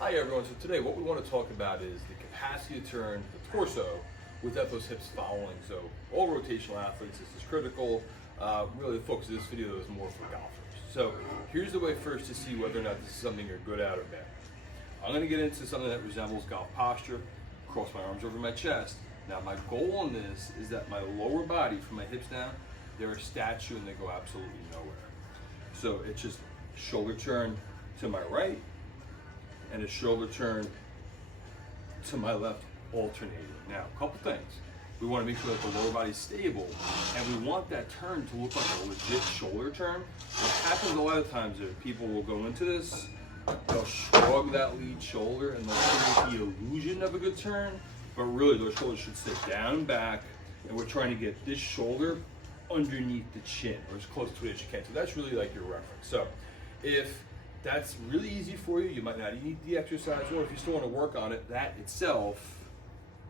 Hi everyone, so today what we want to talk about is the capacity to turn the torso without those hips following. So all rotational athletes, this is critical. Really the focus of this video is more for golfers. So here's the way first to see whether or not this is something you're good at or bad. I'm going to get into something that resembles golf posture, cross my arms over my chest. Now my goal on this is that my lower body from my hips down, they're a statue and they go absolutely nowhere. So it's just shoulder turn to my right and a shoulder turn to my left alternating. Now, a couple things. We want to make sure that the lower body's stable, and we want that turn to look like a legit shoulder turn. What happens a lot of times is people will go into this, they'll shrug that lead shoulder, and they'll create the illusion of a good turn, but really those shoulders should sit down and back, and we're trying to get this shoulder underneath the chin, or as close to it as you can. So that's really like your reference. So if that's really easy for you, you might not need the exercise, or if you still want to work on it, that itself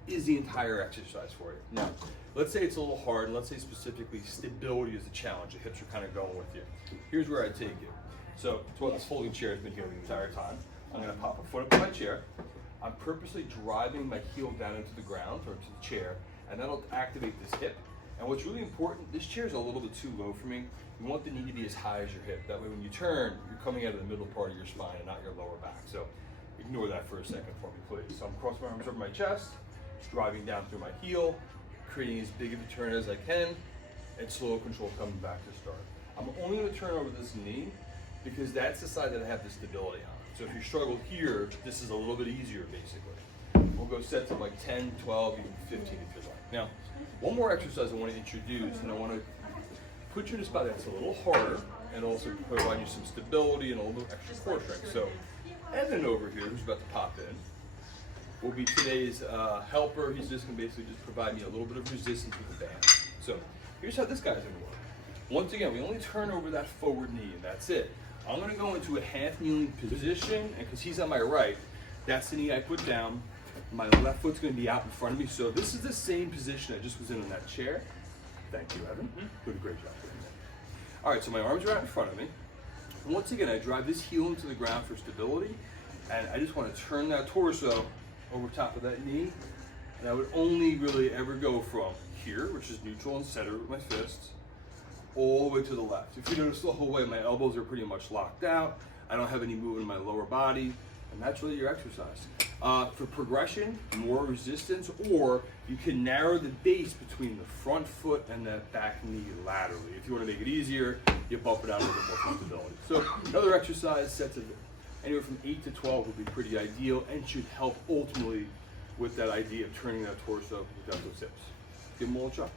is the entire exercise for you. Now, let's say it's a little hard, and let's say specifically stability is the challenge. The hips are kind of going with you. Here's where I take you. So it's what this folding chair has been here the entire time. I'm going to pop a foot up to my chair. I'm purposely driving my heel down into the ground or into the chair, and that'll activate this hip. And what's really important, this chair is a little bit too low for me. You want the knee to be as high as your hip. That way when you turn, you're coming out of the middle part of your spine and not your lower back. So ignore that for a second for me, please. So I'm crossing my arms over my chest, driving down through my heel, creating as big of a turn as I can, and slow control coming back to start. I'm only going to turn over this knee because that's the side that I have the stability on. So if you struggle here, this is a little bit easier basically. We'll go sets of like 10, 12, even 15 if you like. Now, one more exercise I want to introduce, and I want to put you in a spot that's a little harder and also provide you some stability and a little bit extra core strength. So Evan over here, who's about to pop in, will be today's helper. He's just going to basically just provide me a little bit of resistance with the band. So here's how this guy's going to work. Once again, we only turn over that forward knee, and that's it. I'm going to go into a half kneeling position, and because he's on my right, that's the knee I put down. My left foot's going to be out in front of me. So this is the same position I just was in that chair. Thank you, Evan. Doing a great job. All right, so my arms are out in front of me. And once again, I drive this heel into the ground for stability, and I just want to turn that torso over top of that knee. And I would only really ever go from here, which is neutral and center with my fists, all the way to the left. If you notice the whole way, my elbows are pretty much locked out. I don't have any movement in my lower body, and that's really your exercise. For progression, more resistance, or you can narrow the base between the front foot and that back knee laterally. If you want to make it easier, you bump it out a little bit more for stability. So another exercise, sets of anywhere from 8 to 12 would be pretty ideal and should help ultimately with that idea of turning that torso without those hips. Give them all a try.